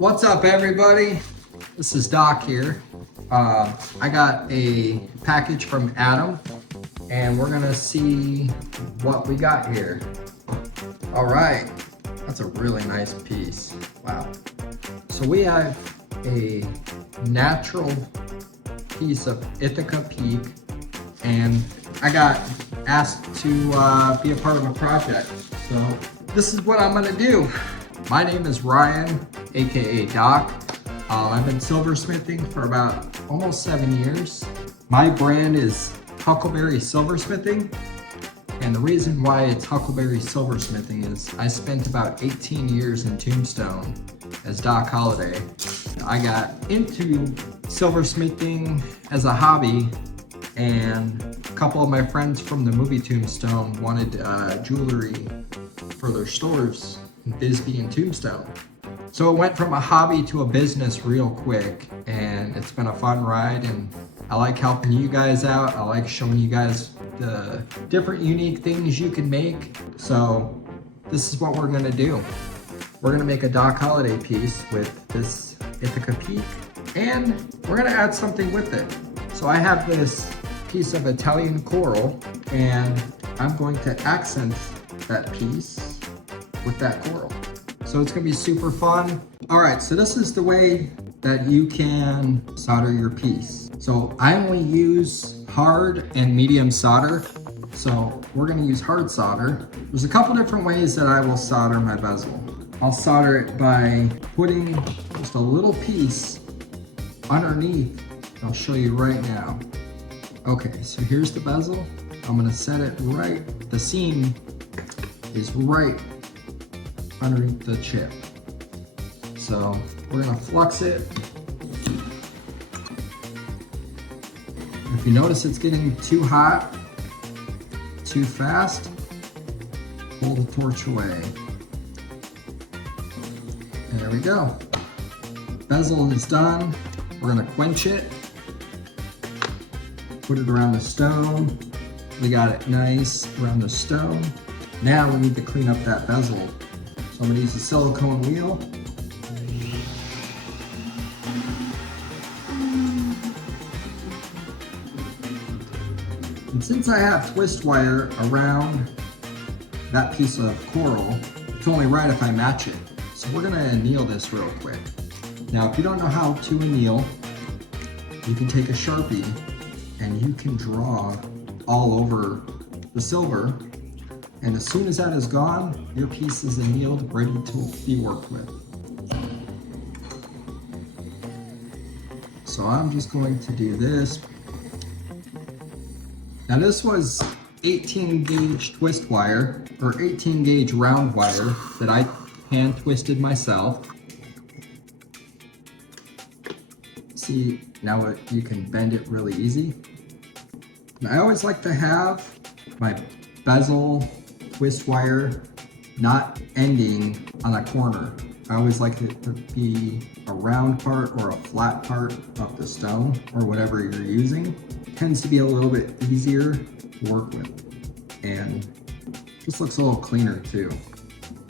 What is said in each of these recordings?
What's up, everybody? This is Doc here. I got a package from Adam, and we're gonna see what we got here. All right, that's a really nice piece. Wow. So we have a natural piece of Ithaca Peak, and I got asked to be a part of a project. So this is what I'm gonna do. My name is Ryan, aka Doc. I've been silversmithing for about almost 7 years. My brand is Huckleberry Silversmithing, and the reason why it's Huckleberry Silversmithing is I spent about 18 years in Tombstone as Doc Holliday. I got into silversmithing as a hobby, and a couple of my friends from the movie Tombstone wanted jewelry for their stores in Bisbee and Tombstone. So it went from a hobby to a business real quick, and it's been a fun ride, and I like helping you guys out. I like showing you guys the different unique things you can make. So this is what we're gonna do. We're gonna make a Doc Holliday piece with this Ithaca Peak, and we're gonna add something with it. So I have this piece of Italian coral, and I'm going to accent that piece with that coral. So it's gonna be super fun. All right, so this is the way that you can solder your piece. So I only use hard and medium solder. So we're gonna use hard solder. There's a couple different ways that I will solder my bezel. I'll solder it by putting just a little piece underneath. I'll show you right now. Okay, so here's the bezel. I'm gonna set it right, the seam is right underneath the chip. So we're gonna flux it. If you notice it's getting too hot, too fast, pull the torch away. And there we go. Bezel is done. We're gonna quench it. Put it around the stone. We got it nice around the stone. Now we need to clean up that bezel. So I'm gonna use a silicone wheel. And since I have twist wire around that piece of coral, it's only right if I match it. So we're gonna anneal this real quick. Now, if you don't know how to anneal, you can take a Sharpie and you can draw all over the silver. And as soon as that is gone, your piece is annealed, ready to be worked with. So I'm just going to do this. Now this was 18 gauge twist wire, or 18 gauge round wire that I hand twisted myself. See, now you can bend it really easy. And I always like to have my bezel twist wire not ending on a corner. I always like it to be a round part or a flat part of the stone or whatever you're using. It tends to be a little bit easier to work with, and just looks a little cleaner too.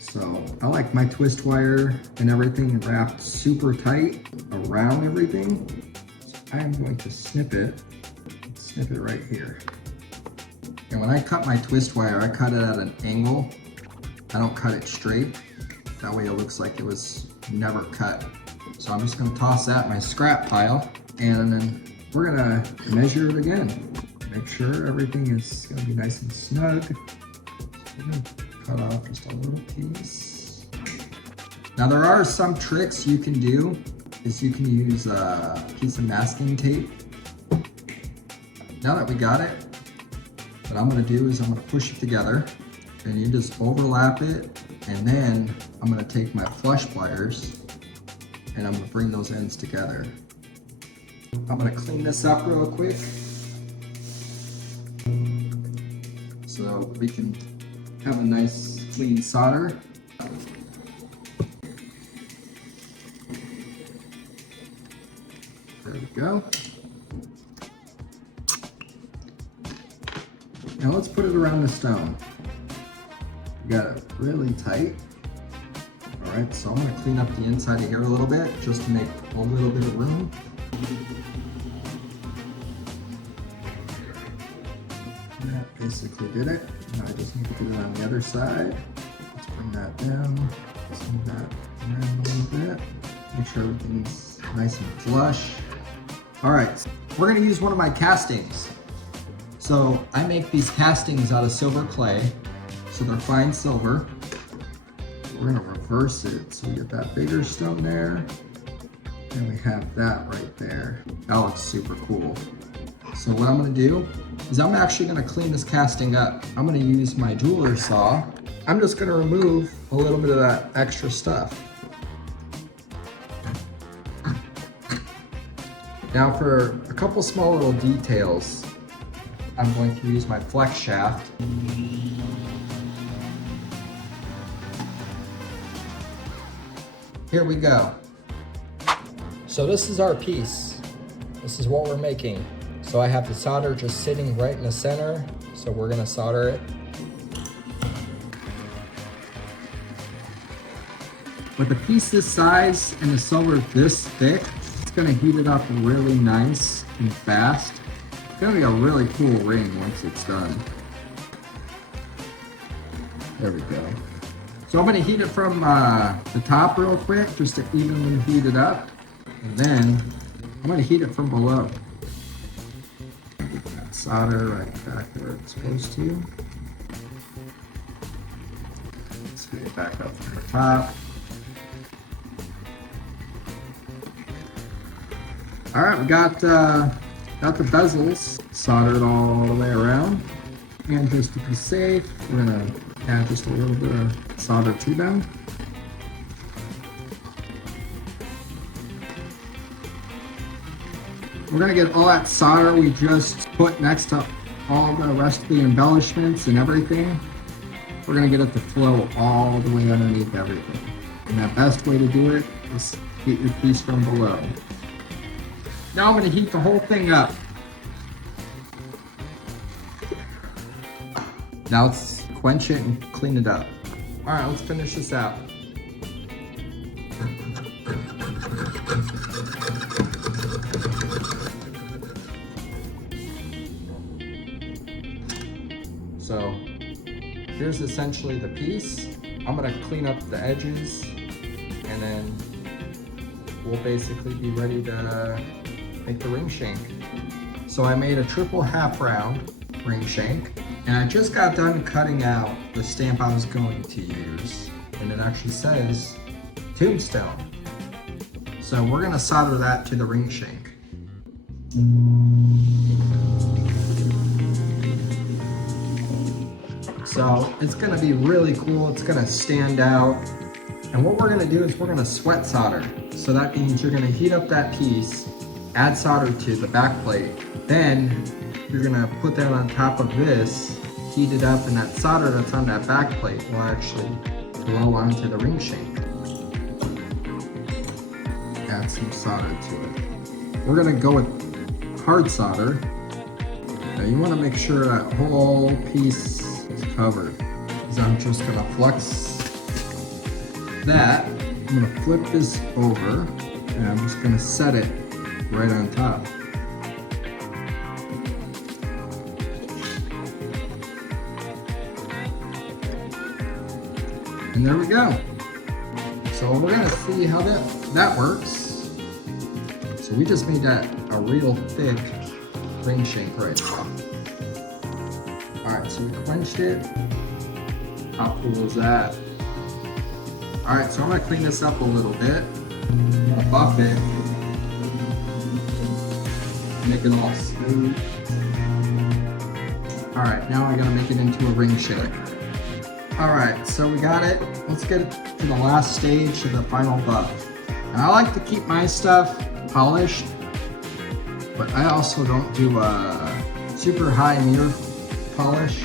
So I like my twist wire and everything wrapped super tight around everything. So I'm going to snip it right here. And when I cut my twist wire, I cut it at an angle. I don't cut it straight. That way it looks like it was never cut. So I'm just gonna toss that in my scrap pile, and then we're gonna measure it again. Make sure everything is gonna be nice and snug. So we're gonna cut off just a little piece. Now there are some tricks you can do, is you can use a piece of masking tape. Now that we got it, what I'm gonna do is I'm gonna push it together, and you just overlap it, and then I'm gonna take my flush pliers and I'm gonna bring those ends together. I'm gonna clean this up real quick so we can have a nice clean solder. There we go. Now let's put it around the stone. We got it really tight. All Alright, so I'm going to clean up the inside of here a little bit just to make a little bit of room. That basically did it. Now I just need to do it on the other side. Let's bring that down. Move that around a little bit. Make sure everything's nice and flush. Alright, we're going to use one of my castings. So I make these castings out of silver clay. So they're fine silver. We're going to reverse it. So we get that bigger stone there. And we have that right there. That looks super cool. So what I'm going to do is I'm actually going to clean this casting up. I'm going to use my jeweler saw. I'm just going to remove a little bit of that extra stuff. Now for a couple small little details, I'm going to use my flex shaft. Here we go. So this is our piece. This is what we're making. So I have the solder just sitting right in the center. So we're gonna solder it. With a piece this size and the silver this thick, it's gonna heat it up really nice and fast. It's gonna be a really cool ring once it's done. There we go. So I'm gonna heat it from the top real quick, just to evenly heat it up. And then I'm gonna heat it from below. Get that solder right back where it's supposed to. Let's get it back up from the top. All right, we got the bezels soldered all the way around. And just to be safe, we're gonna add just a little bit of solder to them. We're gonna get all that solder we just put next to all the rest of the embellishments and everything. We're gonna get it to flow all the way underneath everything. And the best way to do it is heat your piece from below. Now I'm gonna heat the whole thing up. Now let's quench it and clean it up. All right, let's finish this out. So here's essentially the piece. I'm gonna clean up the edges and then we'll basically be ready to make the ring shank. So I made a triple half round ring shank. And I just got done cutting out the stamp I was going to use. And it actually says Tombstone. So we're gonna solder that to the ring shank. So it's gonna be really cool. It's gonna stand out. And what we're gonna do is we're gonna sweat solder. So that means you're gonna heat up that piece, add solder to the back plate. Then you're gonna put that on top of this, heat it up, and that solder that's on that back plate will actually glow onto the ring shank. Add some solder to it. We're gonna go with hard solder. Now you wanna make sure that whole piece is covered. So I'm just gonna flex that. I'm gonna flip this over, and I'm just gonna set it right on top. And there we go. So we're gonna see how that works. So we just made that a real thick ring shank right now. All right, so we quenched it. How cool is that? All right, so I'm gonna clean this up a little bit. I'm gonna buff it. Make it all smooth. All right, now I gotta make it into a ring shank. All right, so we got it. Let's get it to the last stage of the final buff. And I like to keep my stuff polished, but I also don't do a super high mirror polish,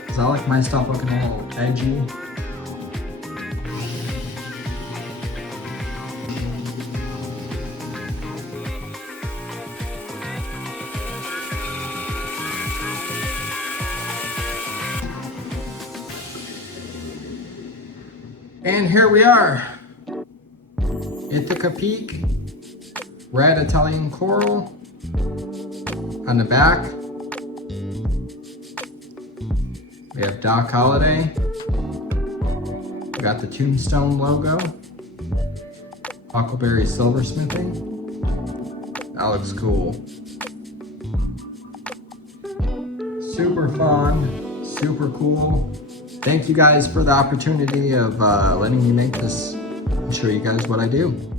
because I like my stuff looking a little edgy. And here we are. Ithaca Peak, red Italian coral. On the back, we have Doc Holliday. We got the tombstone logo. Huckleberry Silversmithing. That looks cool. Super fun, super cool. Thank you guys for the opportunity of letting me make this and show you guys what I do.